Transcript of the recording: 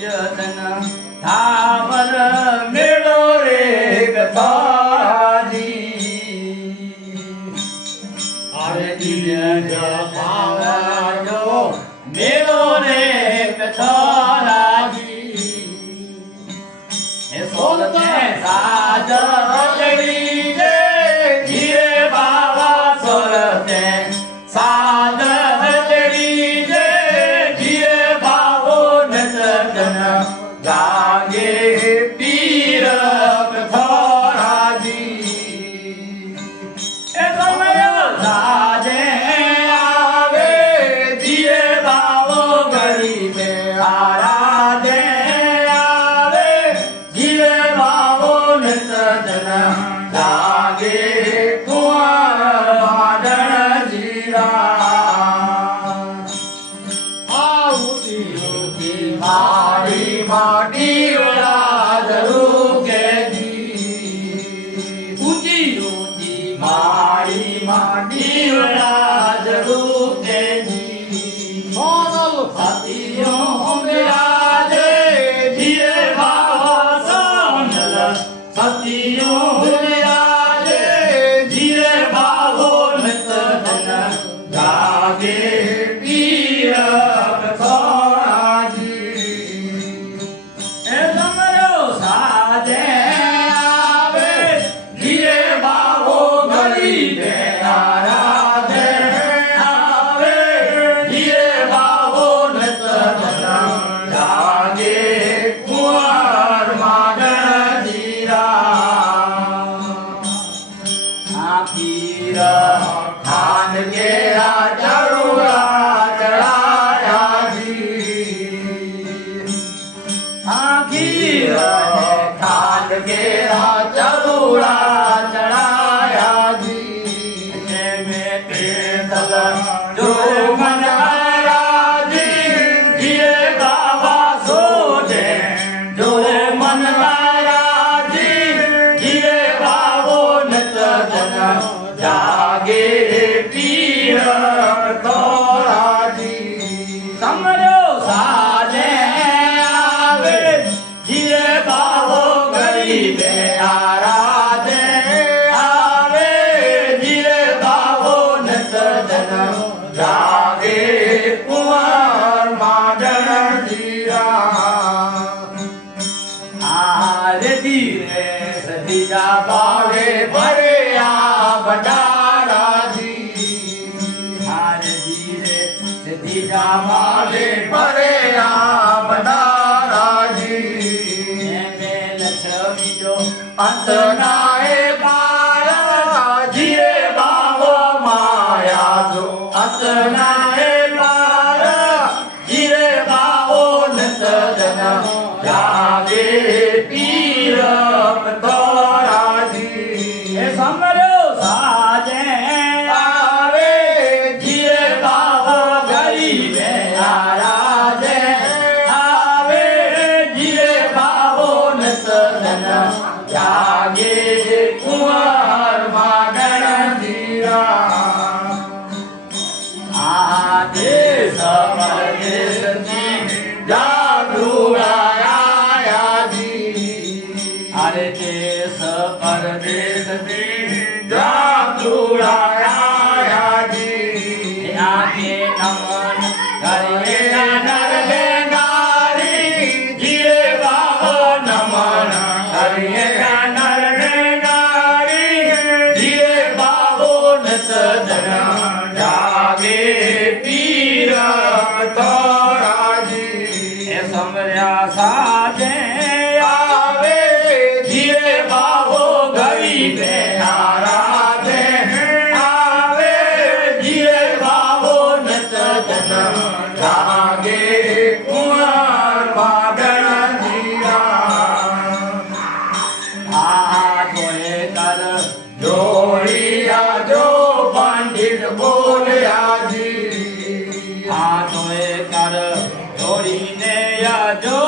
જતન થાવર મેળો રે કથાજી આરતી જપાવનો મેળો રે કથાજી એ સોલતે સાજ લડી રે ધીરે બાવા સોલતે સાજ જાગે પીર કથાજી એ સમય સાજે આવે ધીરે બાવો ગરીબે આરાધે આવે ધીરે બાવો નિતજન જાગે કુંવર માદણ જીરા આઉતી મારી માટી રાજરૂ કે જી ઊંચી ઊંચી મારી માટી રાજરૂ કે જી મોનલ સતીઓ વિરાજે ધીરે બાવા સોનલ સતીઓ વિરાજે ધીરે બાવો નિતજન જાગે પીર खान के चरूरा चढ़ाया जी आखिर खान के चरूरा चढ़ाया जी में तेल जो मन राजी ये बाबा सोचे जो मन राजी ये बाबो नितजन जागे पीर कथाजी समरो साजे आवे धीरे बाबो गरीबे आराधे आवे धीरे बाबो नितजन जागे कुंवर मादन जीरा आरे धीरे सदिया बावे भरे भंडारा जी हारे धीरे सीधा माले परे भंडारा जी में लक्ष्मी जो अंत नाए पारा धीरे बाबो माया जो अंत नाए पारा धीरे बाबो नितजन जागे पीर कथारा जी समरो साजे आवे धीरे बाबो गरीबे आराधे आवे धीरे बाबो नितजन जागे कुंवर मादण जीरा आदे समदेश जी जागरूड़ा जी अरे देश परदेश जी जागरूड़ा जी आगे नमन करे नर ले नारी धीरे बाबो नमन करे नर ले नारी धीरे बाबो नितजन जागे पीर कथारा जी समर्या साजे आवे धीरे बाबो गरीबे आराधे आवे धीरे बाबो नितजन जागे कुंवर मादण जीरा आठोए कर जोड़िया जो पंडित बोलिया जी आठोए कर जोड़ी ने या जो